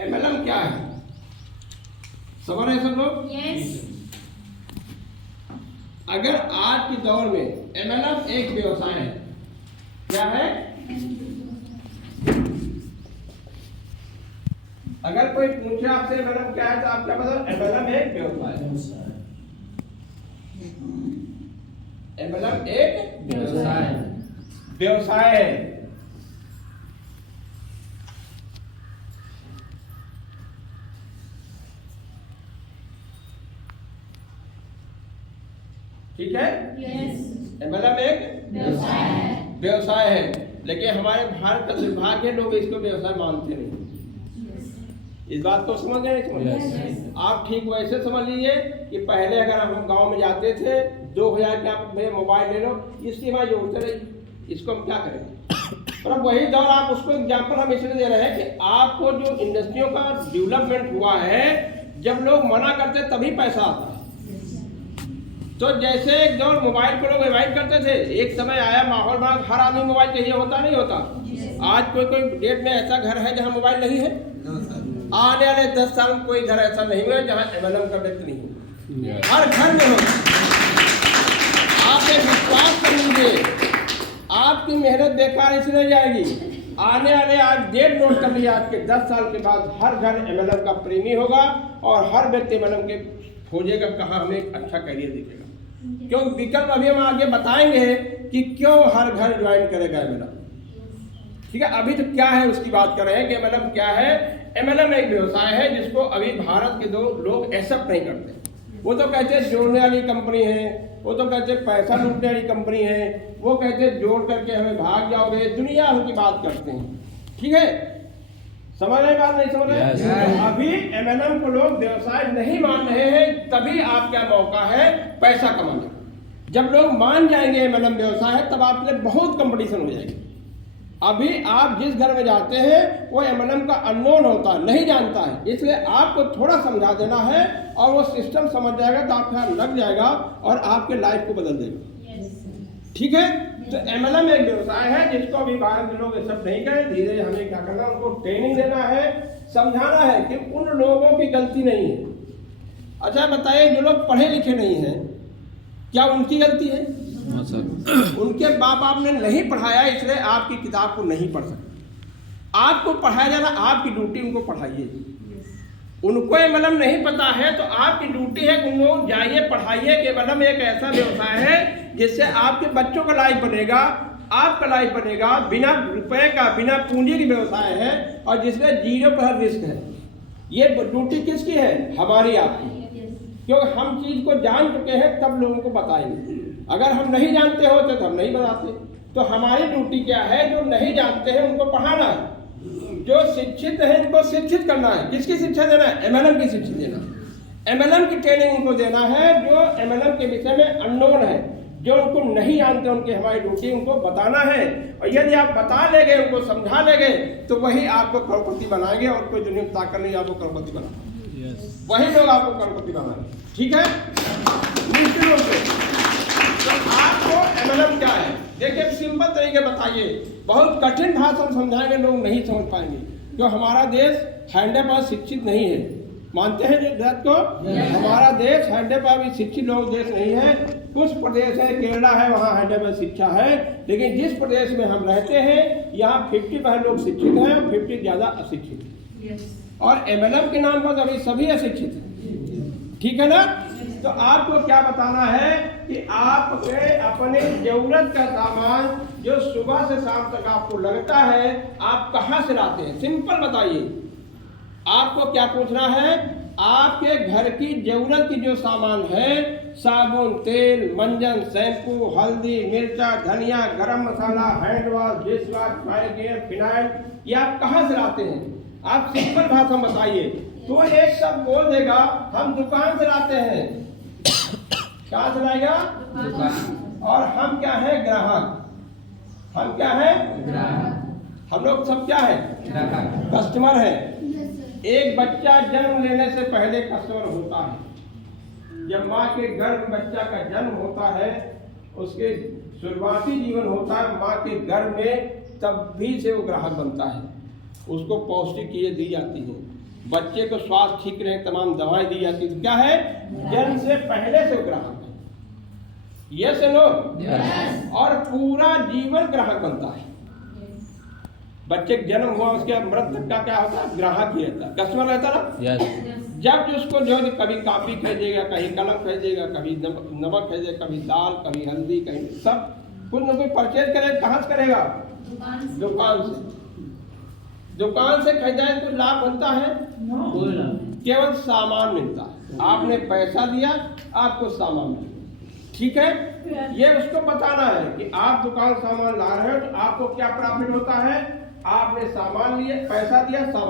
MLM क्या है? समझ रहे सब लोग? यस। अगर आज के दौर में एमएलएम एक व्यवसाय है, क्या है? अगर कोई पूछे आपसे एमएलएम क्या है तो आप क्या बताओ? एमएलएम एक व्यवसाय है। एमएलएम एक व्यवसाय है। ठीक है? यस। एमएलएम एक व्यवसाय है, लेकिन हमारे भारत का दुर्भाग्य है, लोग इसको व्यवसाय मानते नहीं। इस बात को समझ गए? समझ आप ठीक वैसे समझ लीजिए कि पहले अगर हम गांव में जाते थे 2000 के आप मोबाइल ले लो, इसकी हमारी जोड़ते रही, इसको हम क्या करें? और अब वही दौर, आप उसको एग्जाम्पल हम इसलिए दे रहे हैं कि आपको जो इंडस्ट्रियों का डेवलपमेंट हुआ है, जब लोग मना करते तभी पैसा आता है। तो जैसे एक दौर मोबाइल को लोग अवॉइड करते थे, एक समय आया माहौल बना, हर आदमी मोबाइल चाहिए, होता नहीं होता? आज कोई डेट में ऐसा घर है जहाँ मोबाइल नहीं है? आने वाले 10 साल में कोई घर ऐसा नहीं हुआ जहाँ एमएलएम का व्यक्ति नहीं हो, हर घर में हो। आप एक विश्वास कर लीजिए, आपकी मेहनत बेकार इसलिए नहीं जाएगी। आने वाले आज डेट नोट कर लिया, आज के 10 साल के बाद हर घर एमएलएम का प्रेमी होगा और हर व्यक्ति एमएलएम के खोजेगा कहाँ हमें एक अच्छा करियर दिखेगा। क्यों? विकल्प अभी हम आगे बताएंगे कि क्यों हर घर ज्वाइन करेगा एमएलएम। ठीक है, अभी तो क्या है उसकी बात कर रहे हैं कि एमएलएम क्या है। एमएलएम एक व्यवसाय है जिसको अभी भारत के लोग एक्सेप्ट नहीं करते। वो तो कहते हैं जोड़ने वाली कंपनी है, वो तो कहते हैं पैसा लूटने वाली कंपनी है, वो कहते हैं जोड़ करके हमें भाग जाओगे, दुनिया भर की बात करते हैं। ठीक है, समझ रहे बात? नहीं समझ रहे? अभी एमएलएम को लोग व्यवसाय नहीं मान रहे हैं, तभी आपका मौका है पैसा कमाने का। जब लोग मान जाएंगे एमएलएम व्यवसाय है, तब आपके लिए बहुत कंपटीशन हो जाएगी। अभी आप जिस घर में जाते हैं वो एमएलएम का अननोन होता है, नहीं जानता है, इसलिए आपको थोड़ा समझा देना है और वो सिस्टम समझ जाएगा तो आपके हाथ लग जाएगा और आपके लाइफ को बदल देगा। ठीक है, तो एमएलएम एक व्यवसाय है जिसको अभी भारत के लोग सब नहीं करें। धीरे हमें क्या करना, उनको ट्रेनिंग देना है, समझाना है कि उन लोगों की गलती नहीं है। अच्छा बताइए, जो लोग पढ़े लिखे नहीं हैं, क्या उनकी गलती है? उनके बाप आपने नहीं पढ़ाया, इसलिए आपकी किताब को नहीं पढ़ सकते। आपको पढ़ाया जाना, आपकी ड्यूटी उनको पढ़ाइए। उनको एमएलएम नहीं पता है तो आपकी ड्यूटी है उन लोग जाइए पढ़ाइए कि एमएलएम एक ऐसा व्यवसाय है जिससे आपके बच्चों का लाइफ बनेगा, आपका लाइफ बनेगा, बिना रुपए का, बिना पूंजी की व्यवसाय है और जिसमें 0% रिस्क है। ये ड्यूटी किसकी है? हमारी, आपकी। क्योंकि हम चीज को जान चुके हैं तब लोगों को बताएंगे। अगर हम नहीं जानते होते तो हम नहीं बताते। तो हमारी ड्यूटी क्या है? जो नहीं जानते हैं उनको पढ़ाना है, जो शिक्षित है उनको शिक्षित करना है। किसकी शिक्षा देना है? एमएलएम की शिक्षा देना। एमएलएम की ट्रेनिंग उनको देना है जो एमएलएम के विषय में अननोन है, जो उनको नहीं जानते, उनकी हमारी ड्यूटी उनको बताना है। और यदि आप बता लेंगे, उनको समझा लेंगे, तो वही आपको करोड़पति बनाएंगे और कोई दुनिया में ताकत नहीं आपको करोड़पति बनाएगा। वही लोग आपको करोड़पति बनाएंगे। ठीक है, निश्चित रूप से। तो आपको एमएलएम क्या है देखिए, सिंपल तरीके बताइए। बहुत कठिन भाषा समझाएंगे, लोग नहीं समझ पाएंगे। जो हमारा देश 100% शिक्षित नहीं है, मानते हैं जिस बात को? हमारा देश 100% शिक्षित लोग देश नहीं है। कुछ प्रदेश है, केरला है, वहाँ 100% शिक्षा है, लेकिन जिस प्रदेश में हम रहते हैं यहाँ 50% लोग शिक्षित हैं, 50 ज़्यादा अशिक्षित। और एमएलएम के नाम पर अभी सभी अशिक्षित हैं। ठीक है ना? तो आपको क्या बताना है कि आपके अपने जरूरत का सामान जो सुबह से शाम तक आपको लगता है, आप कहाँ से लाते हैं? सिंपल बताइए। आपको क्या पूछना है? आपके घर की जरूरत की जो सामान है, साबुन, तेल, मंजन, शैम्पू, हल्दी, मिर्चा, धनिया, garam masala, hand wash, dish wash, phenyl, ये आप कहाँ से लाते हैं? आप सिंपल भाषा में बताइए। तो एक सब बोल देगा हम दुकान से लाते हैं। कहाँ से लाएगा? दुकान। और हम क्या है? ग्राहक। हम क्या है? ग्राहक। हम लोग सब क्या है? कस्टमर है। एक बच्चा जन्म लेने से पहले कस्टमर होता है। जब माँ के गर्भ में बच्चा का जन्म होता है, उसके शुरुआती जीवन होता है माँ के गर्भ में, तब भी से वो ग्राहक बनता है। उसको पौष्टिक चीजें दी जाती हैं। बच्चे को स्वास्थ्य ठीक रहे तमाम दवाएं दी जाती है। क्या है? जन्म से पहले से ग्राहक है। Yes no? और पूरा जीवन ग्राहक बनता है। बच्चे का जन्म हुआ उसके मृत तक का क्या होता है? ग्राहक ही रहता है, कस्टमर रहता ना। जब उसको जो कभी कॉपी खरीदेगा, कहीं कलम खरीदेगा, कभी नमक खरीदेगा, कभी दाल, कभी हल्दी, कहीं सब कुछ न कुछ परचेज करेगा। कहाँ से करेगा? दुकान से। दुकान से खरीदारी कुछ लाभ बनता है? केवल सामान मिलता है। आपने पैसा दिया, आपको सामान मिलेगा। ठीक है? ये उसको बताना है कि आप दुकान सामान ला रहे हो तो आपको क्या प्रॉफिट होता है। आपने सामान लिए, पैसा दिया, सामान